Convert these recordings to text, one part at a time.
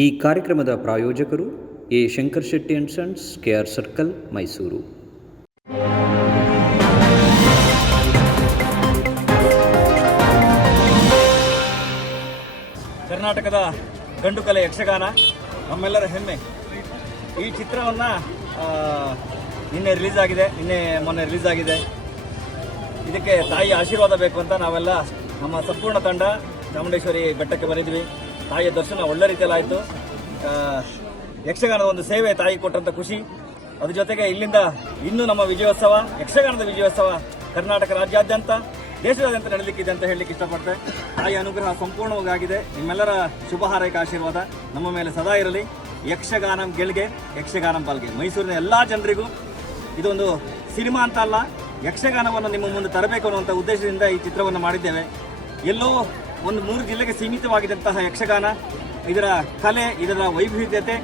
ಈ ಕಾರ್ಯಕ್ರಮದ ಪ್ರಾಯೋಜಕರು A Shankar Shetty and sons KR circle, Mysuru. ಕರ್ನಾಟಕದ ಗಂಡುಕಲೆ ಯಕ್ಷಗಾನ, ನಮ್ಮೆಲ್ಲರ ಹೆಮ್ಮೆ. ಈ ಚಿತ್ರವನ್ನು ನಿನ್ನೆ ರಿಲೀಸ್ ಆಗಿದೆ, ನಿನ್ನೆ ಮೊನ್ನೆ ರಿಲೀಸ್ ಆಗಿದೆ. ಇದಕ್ಕೆ ತಾಯಿ ಆಶೀರ್ವಾದ ಬೇಕು ಅಂತ ನಾವೆಲ್ಲ ನಮ್ಮ ಸಂಪೂರ್ಣ ತಂಡ ಚಾಮುಂಡೇಶ್ವರಿ ಬೆಟ್ಟಕ್ಕೆ ಬಂದಿದ್ವಿ. ತಾಯಿಯ ದರ್ಶನ ಒಳ್ಳೆ ರೀತಿಯಲ್ಲಿ ಆಯಿತು ಯಕ್ಷಗಾನದ ಒಂದು ಸೇವೆ ತಾಯಿ ಕೊಟ್ಟಂತ ಖುಷಿ. ಅದ್ರ ಜೊತೆಗೆ ಇಲ್ಲಿಂದ ಇನ್ನೂ ನಮ್ಮ ವಿಜಯೋತ್ಸವ, ಯಕ್ಷಗಾನದ ವಿಜಯೋತ್ಸವ ಕರ್ನಾಟಕ ರಾಜ್ಯಾದ್ಯಂತ, ದೇಶದಾದ್ಯಂತ ನಡೀಲಿಕ್ಕಿದೆ ಅಂತ ಹೇಳಲಿಕ್ಕೆ ಇಷ್ಟಪಡ್ತೆ. ತಾಯಿ ಅನುಗ್ರಹ ಸಂಪೂರ್ಣವಾಗಿ ಆಗಿದೆ ನಿಮ್ಮೆಲ್ಲರ ಶುಭ ಹಾರೈಕೆ ಆಶೀರ್ವಾದ ನಮ್ಮ ಮೇಲೆ ಸದಾ ಇರಲಿ. ಯಕ್ಷಗಾನಂ ಗೆಲ್ಗೆ ಯಕ್ಷಗಾನಂ ಪಾಲ್ಗೆ. ಮೈಸೂರಿನ ಎಲ್ಲ ಜನರಿಗೂ ಇದೊಂದು ಸಿನಿಮಾ ಅಂತ ಅಲ್ಲ, ಯಕ್ಷಗಾನವನ್ನು ನಿಮ್ಮ ಮುಂದೆ ತರಬೇಕು ಅನ್ನುವಂಥ ಉದ್ದೇಶದಿಂದ ಈ ಚಿತ್ರವನ್ನು ಮಾಡಿದ್ದೇವೆ. ಎಲ್ಲೋ ಒಂದು ಮೂರು ಜಿಲ್ಲೆಗೆ ಸೀಮಿತವಾಗಿದ್ದಂತಹ ಯಕ್ಷಗಾನ, ಇದರ ಕಲೆ, ಇದರ ವೈವಿಧ್ಯತೆ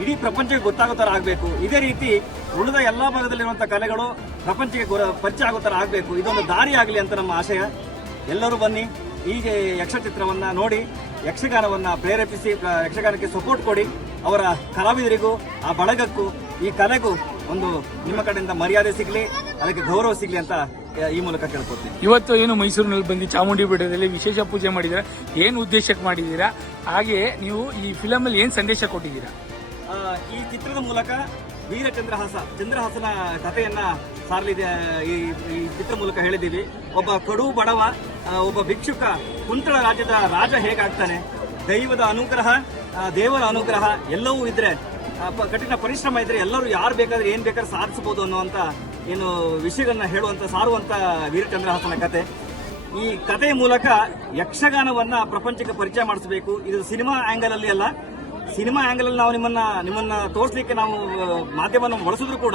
ಇಡೀ ಪ್ರಪಂಚಕ್ಕೆ ಗೊತ್ತಾಗೋ ಥರ ಆಗಬೇಕು. ಇದೇ ರೀತಿ ಉಳಿದ ಎಲ್ಲ ಭಾಗದಲ್ಲಿರುವಂಥ ಕಲೆಗಳು ಪ್ರಪಂಚಕ್ಕೆ ಪರಿಚಯ ಆಗೋ ಥರ ಆಗಬೇಕು. ಇದೊಂದು ದಾರಿ ಆಗಲಿ ಅಂತ ನಮ್ಮ ಆಶಯ. ಎಲ್ಲರೂ ಬನ್ನಿ, ಈ ಯಕ್ಷಚಿತ್ರವನ್ನು ನೋಡಿ, ಯಕ್ಷಗಾನವನ್ನು ಪ್ರೇರೇಪಿಸಿ ಯಕ್ಷಗಾನಕ್ಕೆ ಸಪೋರ್ಟ್ ಕೊಡಿ. ಅವರ ಕಲಾವಿದರಿಗೂ, ಆ ಬಳಗಕ್ಕೂ, ಈ ಕಲೆಗೂ ಒಂದು ನಿಮ್ಮ ಕಡೆಯಿಂದ ಮರ್ಯಾದೆ ಸಿಗಲಿ, ಅದಕ್ಕೆ ಗೌರವ ಸಿಗಲಿ ಅಂತ ಈ ಮೂಲಕ ಕೇಳ್ಕೊತೀನಿ. ಇವತ್ತು ಏನು ಮೈಸೂರಿನಲ್ಲಿ ಬಂದು ಚಾಮುಂಡಿ ಬೆಟ್ಟದಲ್ಲಿ ವಿಶೇಷ ಪೂಜೆ ಮಾಡಿದ್ದೀರಾ? ಏನು ಉದ್ದೇಶಕ್ಕೆ ಮಾಡಿದ್ದೀರಾ? ಹಾಗೆ ನೀವು ಈ ಫಿಲಮ್ ಅಲ್ಲಿ ಏನು ಸಂದೇಶ ಕೊಟ್ಟಿದ್ದೀರಾ? ಈ ಚಿತ್ರದ ಮೂಲಕ ವೀರ ಚಂದ್ರಹಾಸ ಚಂದ್ರಹಾಸನ ಕಥೆಯನ್ನ ಸಾರಲಿದೆ ಈ ಈ ಚಿತ್ರ ಮೂಲಕ ಹೇಳಿದ್ದೀವಿ. ಒಬ್ಬ ಕಡು ಬಡವ ಒಬ್ಬ ಭಿಕ್ಷುಕ ಕುಂತಳ ರಾಜ್ಯದ ರಾಜ ಹೇಗಾಗ್ತಾನೆ? ದೈವದ ಅನುಗ್ರಹ ದೇವರ ಅನುಗ್ರಹ ಎಲ್ಲವೂ ಇದ್ರೆ ಕಠಿಣ ಪರಿಶ್ರಮ ಇದ್ರೆ ಎಲ್ಲರೂ ಯಾರು ಬೇಕಾದ್ರೆ ಏನ್ ಬೇಕಾದ್ರೆ ಸಾಧಿಸಬಹುದು ಅನ್ನುವಂತ ಏನು ವಿಷಯಗಳನ್ನ ಹೇಳುವಂತ, ಸಾರುವಂತ ವೀರಚಂದ್ರಹಾಸನ ಕತೆ. ಈ ಕಥೆಯ ಮೂಲಕ ಯಕ್ಷಗಾನವನ್ನ ಪ್ರಪಂಚಕ್ಕೆ ಪರಿಚಯ ಮಾಡಿಸಬೇಕು. ಇದು ಸಿನಿಮಾ ಆಂಗಲ್ ಅಲ್ಲಿ ಅಲ್ಲ. ಸಿನಿಮಾ ಆಂಗಲ್ ಅಲ್ಲಿ ನಾವು ನಿಮ್ಮನ್ನ ನಿಮ್ಮನ್ನ ತೋರಿಸಲಿಕ್ಕೆ ನಾವು ಮಾಧ್ಯಮವನ್ನು ಬಳಸಿದ್ರು ಕೂಡ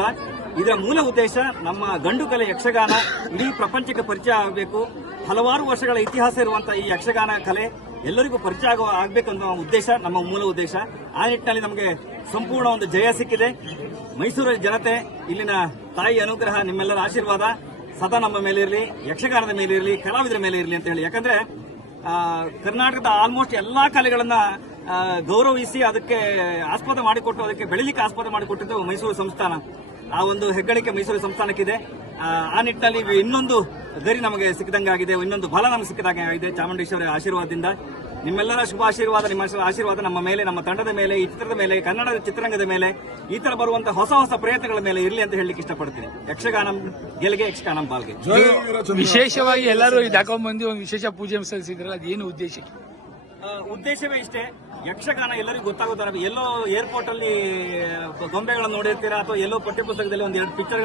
ಇದರ ಮೂಲ ಉದ್ದೇಶ ನಮ್ಮ ಗಂಡು ಕಲೆ ಯಕ್ಷಗಾನ ಇಡೀ ಪ್ರಪಂಚಕ್ಕೆ ಪರಿಚಯ ಆಗಬೇಕು. ಹಲವಾರು ವರ್ಷಗಳ ಇತಿಹಾಸ ಇರುವಂತಹ ಈ ಯಕ್ಷಗಾನ ಕಲೆ. ಎಲ್ಲರಿಗೂ ಪರಿಚಯ ಆಗೋ ಆಗಬೇಕು ಅನ್ನೋ ಉದ್ದೇಶ, ನಮ್ಮ ಮೂಲ ಉದ್ದೇಶ. ಆ ನಿಟ್ಟಿನಲ್ಲಿ ನಮಗೆ ಸಂಪೂರ್ಣ ಒಂದು ಜಯ ಸಿಕ್ಕಿದೆ. ಮೈಸೂರಿನ ಜನತೆ, ಇಲ್ಲಿನ ತಾಯಿ ಅನುಗ್ರಹ, ನಿಮ್ಮೆಲ್ಲರ ಆಶೀರ್ವಾದ ಸದಾ ನಮ್ಮ ಮೇಲೆ ಇರಲಿ, ಯಕ್ಷಗಾನದ ಮೇಲೆ ಇರಲಿ, ಕಲಾವಿದರ ಮೇಲೆ ಇರಲಿ ಅಂತ ಹೇಳಿ. ಯಾಕಂದ್ರೆ ಕರ್ನಾಟಕದ ಆಲ್ಮೋಸ್ಟ್ ಎಲ್ಲಾ ಕಲೆಗಳನ್ನ ಗೌರವಿಸಿ ಅದಕ್ಕೆ ಆಸ್ಪದ ಮಾಡಿಕೊಟ್ಟು, ಅದಕ್ಕೆ ಬೆಳಿಲಿಕ್ಕೆ ಆಸ್ಪದ ಮಾಡಿಕೊಟ್ಟಿದ್ದು ಮೈಸೂರು ಸಂಸ್ಥಾನ. ಆ ಒಂದು ಹೆಗ್ಗಳಿಕೆ ಮೈಸೂರು ಸಂಸ್ಥಾನಕ್ಕಿದೆ. ಆ, ಆ ನಿಟ್ಟಿನಲ್ಲಿ ಇನ್ನೊಂದು ಗರಿ ನಮಗೆ ಸಿಕ್ಕಿದಂಗೆ ಆಗಿದೆ ಇನ್ನೊಂದು ಬಲ ನಮಗೆ ಸಿಕ್ಕಿದಂಗೆ ಆಗಿದೆ ಚಾಮುಂಡೇಶ್ವರಿ ಆಶೀರ್ವಾದದಿಂದ. ನಿಮ್ಮೆಲ್ಲರ ಶುಭ ಆಶೀರ್ವಾದ ನಿಮ್ಮ ಆಶೀರ್ವಾದ ನಮ್ಮ ಮೇಲೆ ನಮ್ಮ ತಂಡದ ಮೇಲೆ ಈ ಚಿತ್ರದ ಮೇಲೆ ಕನ್ನಡ ಚಿತ್ರರಂಗದ ಮೇಲೆ ಈ ತರ ಬರುವಂತಹ ಹೊಸ ಹೊಸ ಪ್ರಯತ್ನಗಳ ಮೇಲೆ ಇರಲಿ ಅಂತ ಹೇಳಲಿಕ್ಕೆ ಇಷ್ಟಪಡ್ತೀನಿ. ಯಕ್ಷಗಾನಂ ಗೆಲ್ಗೆ ಯಕ್ಷಗಾನಂ ಬಾಲ್ಗೆ. ವಿಶೇಷವಾಗಿ ಎಲ್ಲರೂ ಇದು ಹಾಕೊಂಡ್ಬಂದು ಒಂದು ವಿಶೇಷ ಪೂಜೆ ಸಲ್ಲಿಸಿದ್ರಲ್ಲ ಅದೇನು ಏನು ಉದ್ದೇಶಕ್ಕೆ? ಉದ್ದೇಶವೇ ಇಷ್ಟೇ. ಯಕ್ಷಗಾನ ಎಲ್ಲರಿಗೂ ಗೊತ್ತಾಗುತ್ತಾರೆ ತರ ಎಲ್ಲೋ ಏರ್ಪೋರ್ಟ್ ಅಲ್ಲಿ ಗೊಂಬೆಗಳನ್ನು ನೋಡಿರ್ತೀರಾ ಅಥವಾ ಎಲ್ಲೋ ಪಠ್ಯಪುಸ್ತಕದಲ್ಲಿ ಒಂದ್ ಎರಡು ಪಿಕ್ಚರ್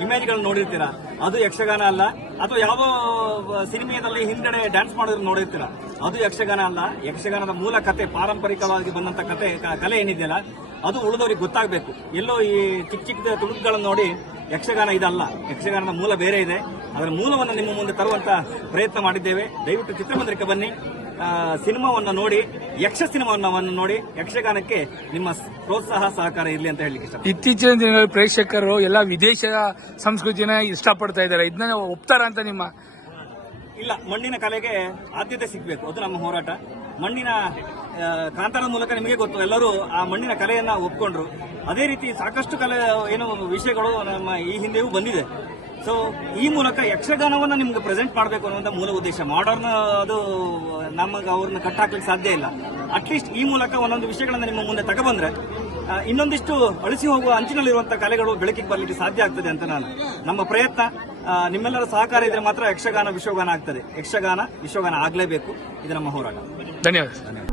ಇಮೇಜ್ಗಳನ್ನು ನೋಡಿರ್ತೀರಾ? ಅದು ಯಕ್ಷಗಾನ ಅಲ್ಲ. ಅಥವಾ ಯಾವ ಸಿನಿಮಾದಲ್ಲಿ ಹಿಂದ್ಗಡೆ ಡ್ಯಾನ್ಸ್ ಮಾಡಿದ್ರು ನೋಡಿರ್ತೀರಾ? ಅದು ಯಕ್ಷಗಾನ ಅಲ್ಲ. ಯಕ್ಷಗಾನದ ಮೂಲ ಕತೆ, ಪಾರಂಪರಿಕವಾಗಿ ಬಂದಂತ ಕತೆ ಕಲೆ ಏನಿದೆಯಲ್ಲ, ಅದು ಉಳಿದವರಿಗೆ ಗೊತ್ತಾಗಬೇಕು. ಎಲ್ಲೋ ಈ ಚಿಕ್ಕ ಚಿಕ್ಕ ತುಣುಕುಗಳನ್ನು ನೋಡಿ ಯಕ್ಷಗಾನ ಇದಲ್ಲ. ಯಕ್ಷಗಾನದ ಮೂಲ ಬೇರೆ ಇದೆ. ಅದರ ಮೂಲವನ್ನು ನಿಮ್ಮ ಮುಂದೆ ತರುವಂತ ಪ್ರಯತ್ನ ಮಾಡಿದ್ದೇವೆ. ದಯವಿಟ್ಟು ಚಿತ್ರಮಂದಿರಕ್ಕೆ ಬನ್ನಿ. ಸಿನಿಮಾವನ್ನು ನೋಡಿ ಯಕ್ಷ ಸಿನಿಮಾವನ್ನು ನೋಡಿ ಯಕ್ಷಗಾನಕ್ಕೆ ನಿಮ್ಮ ಪ್ರೋತ್ಸಾಹ ಸಹಕಾರ ಇರಲಿ ಅಂತ ಹೇಳಲಿಕ್ಕೆ ಇಷ್ಟ. ಇತ್ತೀಚಿನ ದಿನಗಳಲ್ಲಿ ಪ್ರೇಕ್ಷಕರು ಎಲ್ಲ ವಿದೇಶ ಸಂಸ್ಕೃತಿನ ಇಷ್ಟಪಡ್ತಾ ಇದ್ದಾರೆ. ಇದನ್ನ ಒಪ್ತಾರ ಅಂತ ನಿಮ್ಮ ಇಲ್ಲ ಮಣ್ಣಿನ ಕಲೆಗೆ ಆದ್ಯತೆ ಸಿಗಬೇಕು. ಅದು ನಮ್ಮ ಹೋರಾಟ. ಮಣ್ಣಿನ ಕ್ರಾಂತನ ಕಾಂತಾರದ ಮೂಲಕ ನಿಮಗೆ ಗೊತ್ತು. ಎಲ್ಲರೂ ಆ ಮಣ್ಣಿನ ಕಲೆಯನ್ನ ಒಪ್ಕೊಂಡ್ರು. ಅದೇ ರೀತಿ ಸಾಕಷ್ಟು ಕಲೆ ಏನು ವಿಷಯಗಳು ನಮ್ಮ ಈ ಹಿಂದೆಯೂ ಬಂದಿದೆ. ಸೊ ಈ ಮೂಲಕ ಯಕ್ಷಗಾನವನ್ನ ನಿಮ್ಗೆ ಪ್ರೆಸೆಂಟ್ ಮಾಡಬೇಕು ಅನ್ನುವಂಥ ಮೂಲ ಉದ್ದೇಶ. ಮಾಡರ್ನ್ ಅದು ನಮಗೆ ಅವ್ರನ್ನ ಕಟ್ಟಾಕ್ಲಿಕ್ಕೆ ಸಾಧ್ಯ ಇಲ್ಲ. ಅಟ್ಲೀಸ್ಟ್ ಈ ಮೂಲಕ ಒಂದೊಂದು ವಿಷಯಗಳನ್ನ ನಿಮ್ಮ ಮುಂದೆ ತಗೊಬಂದ್ರೆ ಇನ್ನೊಂದಿಷ್ಟು ಅಳಿಸಿ ಹೋಗುವ ಅಂಚಿನಲ್ಲಿರುವಂತಹ ಕಲೆಗಳು ಬೆಳಕಿಗೆ ಬರಲಿಕ್ಕೆ ಸಾಧ್ಯ ಆಗ್ತದೆ ಅಂತ ನಾನು ನಮ್ಮ ಪ್ರಯತ್ನ. ನಿಮ್ಮೆಲ್ಲರ ಸಹಕಾರ ಇದ್ರೆ ಮಾತ್ರ ಯಕ್ಷಗಾನ ವಿಶ್ವಗಾನ ಆಗ್ತದೆ. ಯಕ್ಷಗಾನ ವಿಶ್ವಗಾನ ಆಗಲೇಬೇಕು. ಇದು ನಮ್ಮ ಹೋರಾಟ. ಧನ್ಯವಾದ.